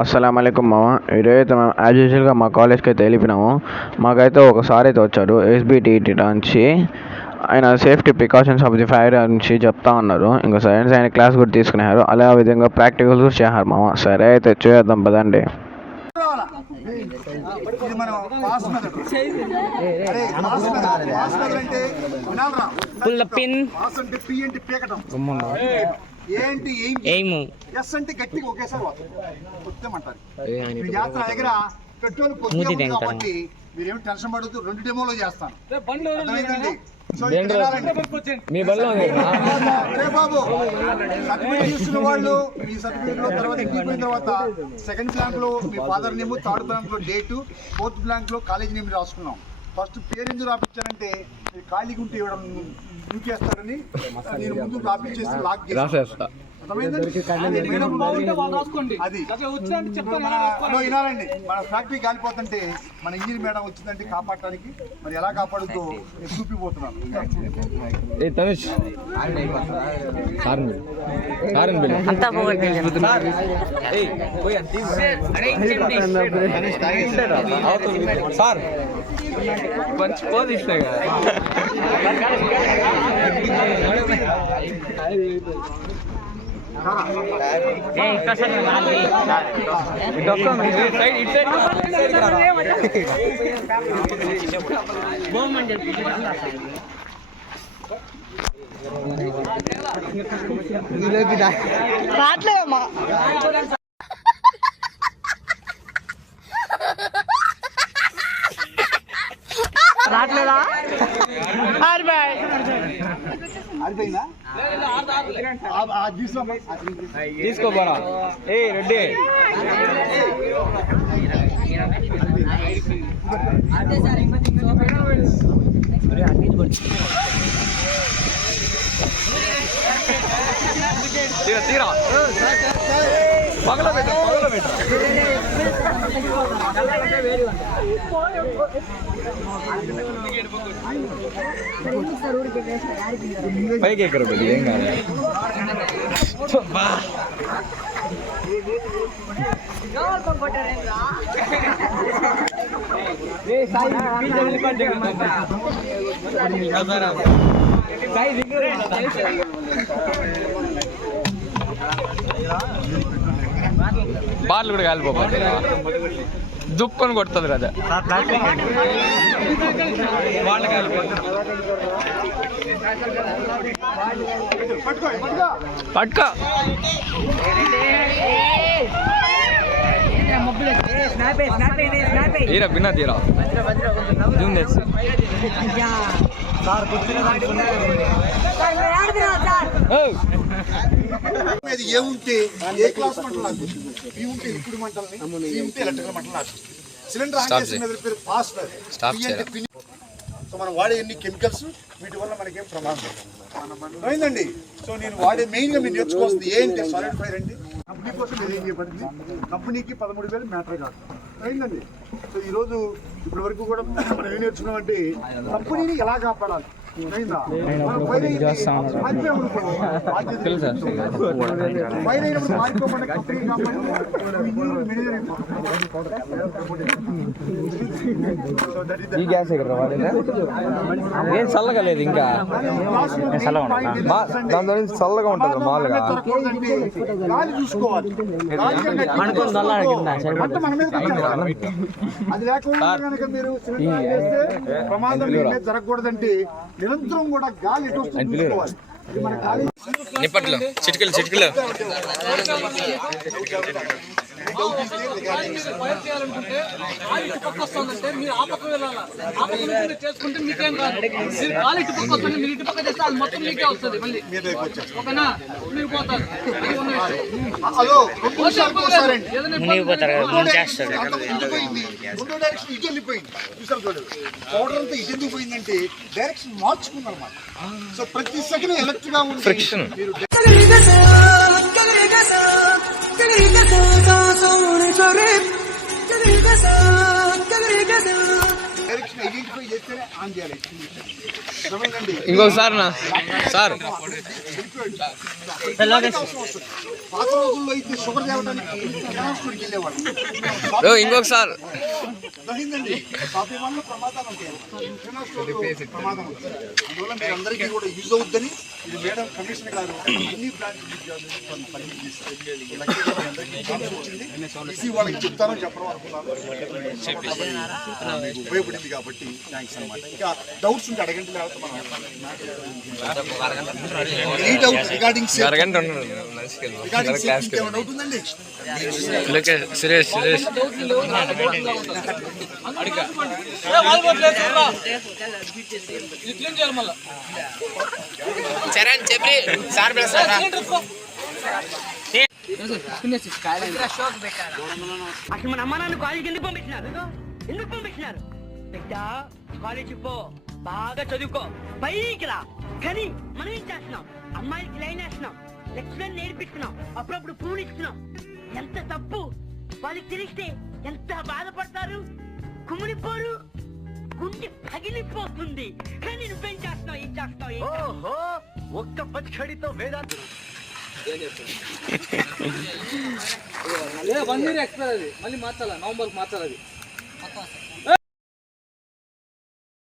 అస్సలం అయికం మామ. ఈరోజైతే మేము యాజ్ యూజువల్గా మా కాలేజ్కి అయితే వెళ్ళిపోయినాము. మాకైతే ఒకసారి అయితే వచ్చారు ఎస్బిటిఈటి నుంచి. ఆయన safety precautions of the fire నుంచి చెప్తా ఉన్నారు. ఇంకా సైన్స్ ఆయన క్లాస్ కూడా తీసుకున్నారు. అలా విధంగా ప్రాక్టికల్స్ కూడా చేశారు మామ. సరే అయితే చూద్దాం పదండి. ఏంటి ఎస్ అంటే గట్టిగా ఒకేసారి వస్తామంటారు. దగ్గర పెట్రోల్ కాబట్టి మీరేమి టెన్షన్ పడుతూ 2 డెమోలో చేస్తాను. అర్థమైందండి? బాబు సర్టిఫికేట్ తీసుకున్న వాళ్ళు మీ సర్టిఫికేట్ లో తర్వాత ఇంటికి పోయిన తర్వాత సెకండ్ బ్లాంక్ లో మీ ఫాదర్ నేమ్, థర్డ్ బ్లాంక్ లో డేటు, ఫోర్త్ బ్లాంక్ లో కాలేజ్ నేమ్ రాసుకున్నాం. ఫస్ట్ పేరు ఎందుకు రాపించానంటే ఖాళీగా ఉంటే ఇవ్వడం దూకేస్తాడని నేను ముందు రాపించేసి లాక్ చేస్తాను. వినాలండి, మన ఫ్యాక్టరీ కాలిపోతుంటే మన ఇంజిన్ మేడం వచ్చిందంటే కాపాడటానికి మరి ఎలా కాపాడుతో చూపిపోతున్నాను. మంచి పోదు ఇస్తాయి కదా. రాట్లేదా తీసుకోబోరా రెడ్డి. తీరా పగల పెట్టు. పైకి ఎక్కడ పెట్టి ఏం కాదు. బార్లు కూడా కాలిపోతుంది, దుప్పని కొడుతుంది కదా. పట్టుకో తీరా బిన్నా తీరా జూమ్ తెచ్చి ఏముంటే ఏ క్లాస్ మంటలు నాకు బి ఉంటే లిక్విడ్ మంటల్ని, సి ఉంటే ఎలక్ట్రికల్ మంటలు నాకు. సిలిండర్ ఆన్ చేసిన పేరు ఫాస్ట్. సో మనం వాడే ఎన్ని కెమికల్స్ వీటి వల్ల మనకేం ప్రమాదం అయిందండి. సో నేను వాడే మెయిన్గా మీరు నేర్చుకోవాల్సింది ఏంటి సాలిడ్ ఫైర్ అండి. కంపెనీ కోసం మీరు ఏం చేయబడింది, కంపెనీకి 13,000 మ్యాటర్ కాదు అయిందండి. సో ఈరోజు ఇప్పటి వరకు కూడా మనం ఏం నేర్చుకున్నామంటే కంపెనీని ఎలా కాపాడాలి. ఈ గ్యాస్ ఎక్కడ ఏం చల్లగా లేదు ఇంకా, దాని గురించి చల్లగా ఉంటుంది మామూలుగా. అది లేకుండా కనుక మీరు ప్రమాదం జరగకూడదంటే నిరంతరం కూడా గాలి ఎటు చూసుకోవాలి. నిప్పట్లు చిటికలు చిటికలు మీరు ఆ పక్క వెళ్ళాలా, ఆ పక్క నుంచి చేసుకుంటే మీకేం కాదు. మీరు కాలు ఇటు పక్క వస్తుంది, మీరు ఇటు పక్క చేస్తే అది మొత్తం మీకే వస్తుంది. మళ్ళీ ఓకేనా, మీరు పోతారు. పౌడర్ అంతా ఇటు ఎందుకు పోయిందంటే డైరెక్షన్ మార్చుకుందన్నమాట. సో ప్రతి సెకండ్ ఎలక్ట్రిక్ గా ఉంది. ఫ్రిక్షన్ డైరెక్షన్ ఐడెంటిఫై చేస్తేనే ఆన్ చేయాలి ఎక్స్టింగ్విషర్. అర్థమైందండి? ఇంకొకసారి సార్ పాత రోజుల్లో అయితే షుగర్ తేవడానికి ట్రాన్స్పోర్ట్కి వెళ్ళేవాళ్ళు. ఇంకొకసారి అర్థమైందండి? కాఫీ వల్ల ప్రమాదాలు ఉంటాయి, ప్రమాదం ఉంటుంది. అందువల్ల మీరు అందరికీ కూడా యూజ్ అవుద్దని ఇది మేడం కమిషనర్ గారు అన్ని బ్రాంచ్ వాళ్ళకి చెప్తారని చెప్పడం అనుకున్నాను. ఉపయోగపడింది కాబట్టి థ్యాంక్స్ అన్నమాట. ఇంకా డౌట్స్ ఉంటే అడగండి, లేకపోతే మనం ఎనీ డౌట్ రిగార్డింగ్ డౌట్ ఉందండి? సురేష్ చరణ్ చెప్పి సార్ అసలు మన అమ్మ నాన్న కాలేజీకి ఎందుకు పంపించినారు? బిడ్డ కాలేజీకి పో, బాగా చదువుకో, పైకి రా. కానీ మనం ఏం చేస్తున్నాం? అమ్మాయిలకి లైన్ వేస్తున్నాం, లెక్చరర్ నేర్పిస్తున్నాం, అప్పుడప్పుడు పూలు ఇస్తున్నాం. ఎంత తప్పు! వాళ్ళకి తెలిస్తే ఎంత బాధపడతారు, కుమిడిపోరు, గుండె పగిలిపోతుంది. కానీ నువ్వేం చేస్తున్నావు? ఏం చేస్తున్నావు? ఓహో, ఒక్క పచ్చడితో వేదాంతం 1 year ఎక్స్పైర్ అది, మళ్ళీ మార్చాలా, నవంబర్కి మార్చాలి అది.